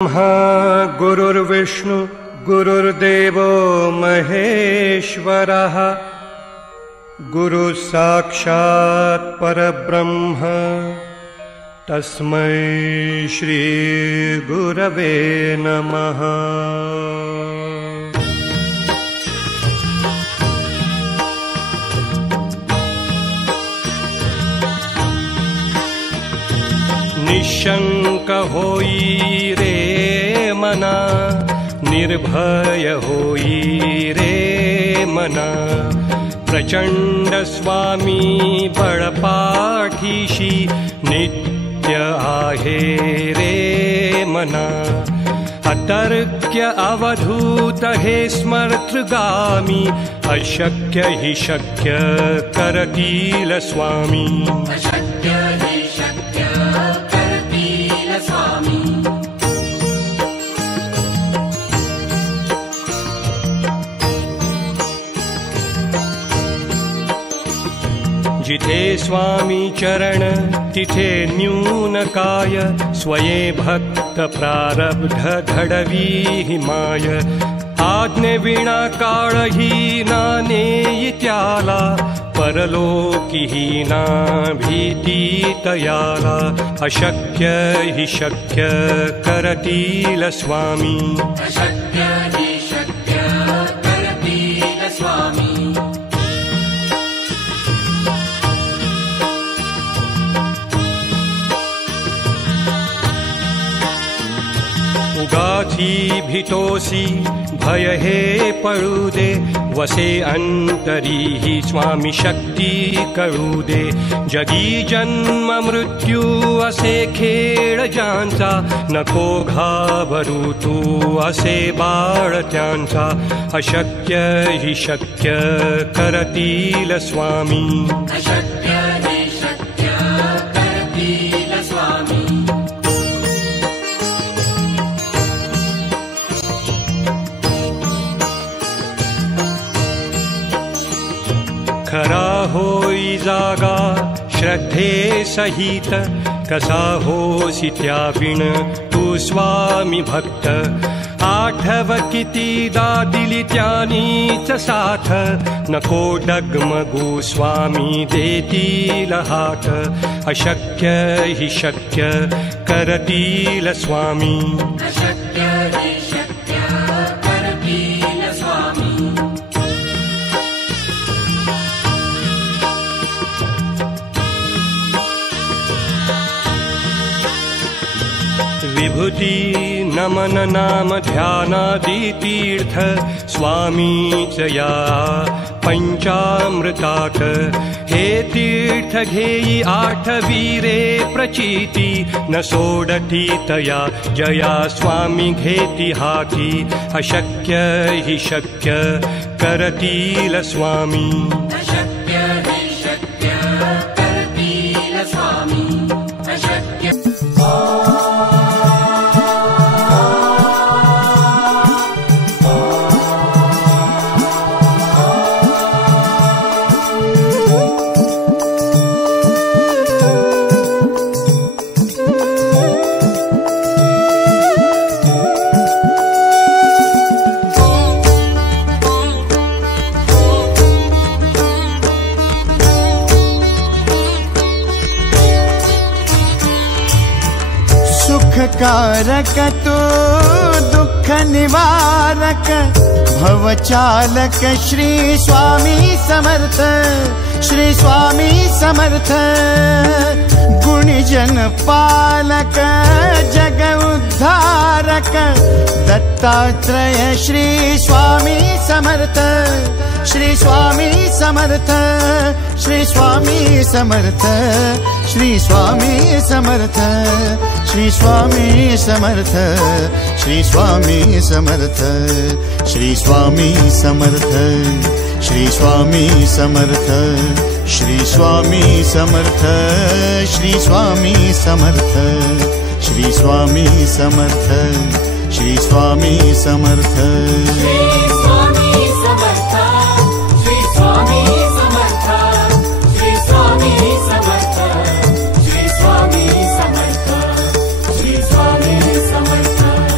ब्रह्मा गुरुर्विष्णु गुरुर्देवो महेश्वरः गुरुः साक्षात् परब्रह्म तस्मै श्री गुरवे नमः। निशंक होई रे मना, निर्भय होई रे मना, प्रचंड स्वामी बळपाठीशी नित्य आहे रे मना। अतर्क्य अवधूत हे स्मर्तृगामी, अशक्य हि शक्य करतील स्वामी। जिथे स्वामी चरण तिथे न्यून काय, स्वये भक्त प्रारब्ध घडवी हिमाय। आज्ञे विना काळही ना नेई त्याला, परलोकी ही ना भीती तयाला। अशक्य हि शक्य करतील स्वामी। अशक्य हि शक्य करतील स्वामी। उगाची भीतोसी भय हे पळू दे, वसे अंतरी ही स्वामी शक्ती कळू दे। जगी जन्म मृत्यू असे खेळ ज्यांचा, नको घाबरू तू असे बाळ त्यांचा। अशक्य हि शक्य करतील स्वामी। अशक्य हि शक्य करतील स्वामी। खरा होई जागा श्रद्धे सहित, कसा होसी त्याविण तू स्वामी भक्त। आठव कितीदा दिली त्यानीच साथ, नको डगमगू स्वामी देतील हात। अशक्य हि शक्य करतील स्वामी। अशक्य हि शक्य करतील स्वामी। विभूति नमन नाम ध्यानादि तीर्थ, स्वामीच या पंचामृतात। हे तीर्थ घेई आठवी रे प्रचिती, न सोडती तया जया स्वामी घेती हाती। अशक्य हि शक्य करतील स्वामी। अशक्य हि शक्य करतील स्वामी। अशक्य कारक तो दुख निवारक, भवचालक श्री स्वामी समर्थ। श्री स्वामी समर्थ गुणजन पालक, जग उद्धारक, दत्तात्रेय श्री स्वामी समर्थ। श्री स्वामी समर्थ, श्री स्वामी समर्थ, श्री स्वामी समर्थ, श्री स्वामी समर्थ, श्री स्वामी समर्थ, श्री स्वामी समर्थ, श्री स्वामी समर्थ, श्री स्वामी समर्थ, श्री स्वामी समर्थ, श्री स्वामी समर्थ, श्री स्वामी समर्थ। श्री स्वामी समर्थ, श्री स्वामी समर्थ, श्री स्वामी समर्थ, श्री स्वामी समर्थ।